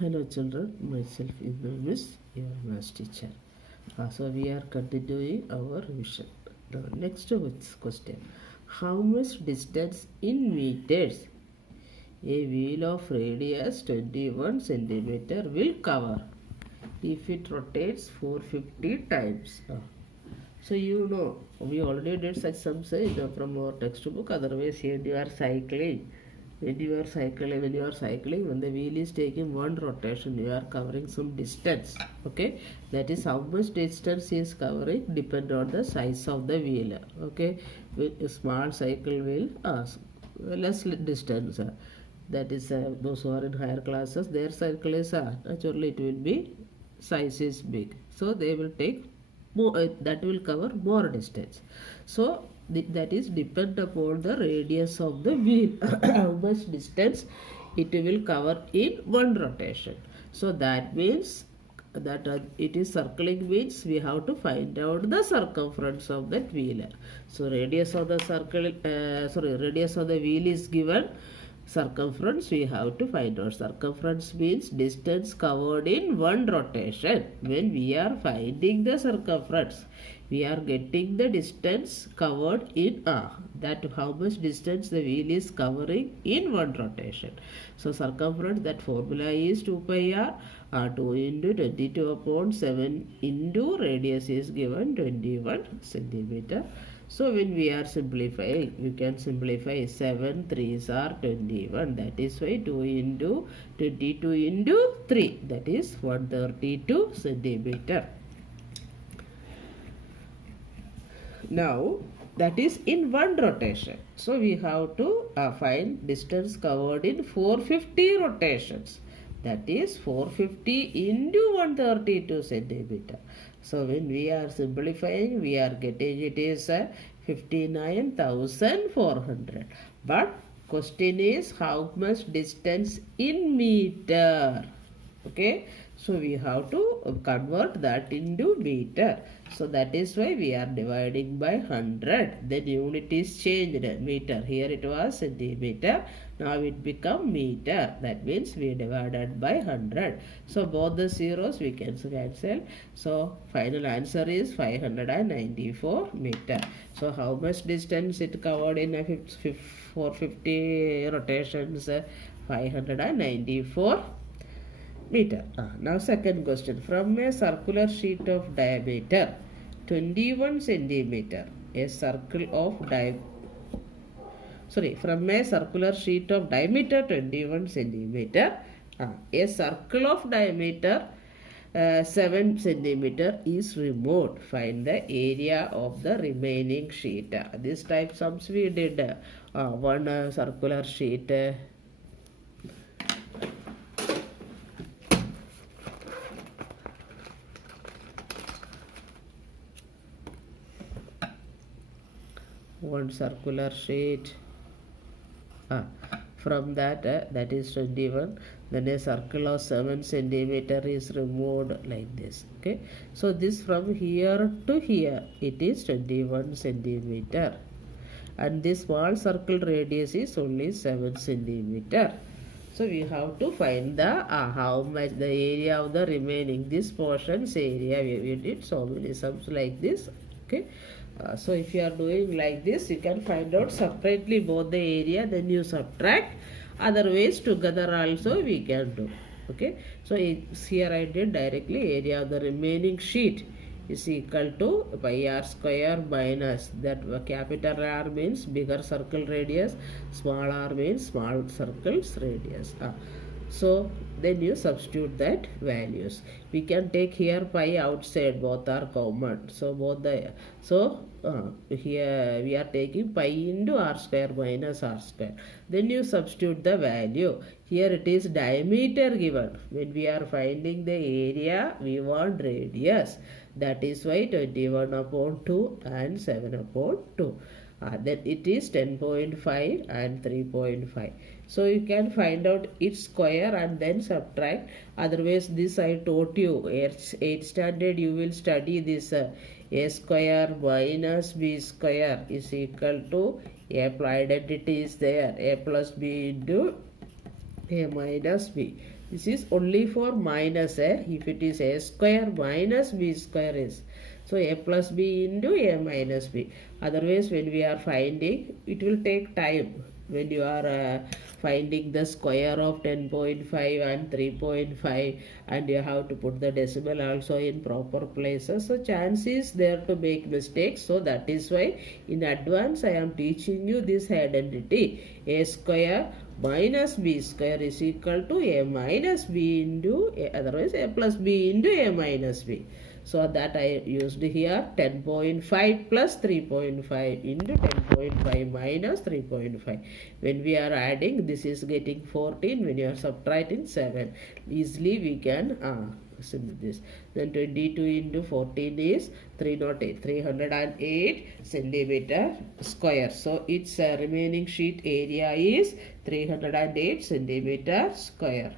Hello children, myself is name is your math teacher. So we are continuing our revision. Now next question. How much distance in meters a wheel of radius 21 centimeter will cover if it rotates 450 times? So you know, we already did such some say from our textbook. Otherwise, here you are cycling. When you are cycling, when the wheel is taking one rotation, you are covering some distance. Okay, that is how much distance is covering depend on the size of the wheel. Okay, with a small cycle wheel, less distance. That is those who are in higher classes, their cycle is naturally it will be size is big, so they will take more, that will cover more distance. So that is depend upon the radius of the wheel how much distance it will cover in one rotation. So that means that it is circling means we have to find out the circumference of that wheel. So radius of the radius of the wheel is given. Circumference we have to find out. Circumference means distance covered in one rotation. When we are finding the circumference, we are getting the distance covered in that how much distance the wheel is covering in one rotation. So circumference, that formula is 2 pi r, 2 into 22 upon 7 into radius is given 21 centimeter. So when we are simplifying, you can simplify 7 3s are 21. That is why 2 into 22 into 3. That is 132 centimeter. Now that is in one rotation. So we have to find distance covered in 450 rotations. That is 450 into 132 centimeter. So when we are simplifying, we are getting it is 59,400. But question is how much distance in meter? Okay, so we have to convert that into meter. So that is why we are dividing by 100. Then unit is changed, meter. Here it was centimeter. Now it become meter. That means we divided by 100. So both the zeros we can cancel. So final answer is 594 meter. So how much distance it covered in 450 rotations? 594 meter. Now second question. From a circular sheet of diameter 21 centimeter, a circle of from a circular sheet of diameter 21 centimeter, a circle of diameter 7 centimeter is removed. Find the area of the remaining sheet. This type sums we did. One circular sheet. One circular sheet. From that that is 21, then a circle of 7 centimeter is removed like this. Okay, so this from here to here it is 21 centimeter, and this small circle radius is only 7 centimeter. So we have to find the how much the area of the remaining this portion's area. We did so many sums like this. Okay, so if you are doing like this, you can find out separately both the area, then you subtract. Otherwise together also we can do. Okay, so here I did directly area of the remaining sheet is equal to pi r square minus that capital R means bigger circle radius, small r means small circles radius. So then you substitute that values. We can take here pi outside, both are common. So here we are taking pi into r square minus r square. Then you substitute the value. Here it is diameter given. When we are finding the area, we want radius. That is why 21 upon 2 and 7 upon 2. Then it is 10.5 and 3.5. So you can find out its square and then subtract. Otherwise this I taught you 8th standard you will study this a square minus b square is equal to identity is there, a plus b into a minus b. This is only for minus a. If it is a square minus b square is. So a plus b into a minus b. Otherwise, when we are finding, it will take time. When you are finding the square of 10.5 and 3.5, and you have to put the decimal also in proper places, so chance is there to make mistakes. So that is why in advance I am teaching you this identity. A square minus b square is equal to a minus b into a, otherwise a plus b into a minus b. So that I used here 10.5 plus 3.5 into 10.5 minus 3.5. When we are adding, this is getting 14. When you are subtracting 7, easily we can this. Then 22 into 14 is 308 centimeter square. So its remaining sheet area is 308 centimeter square.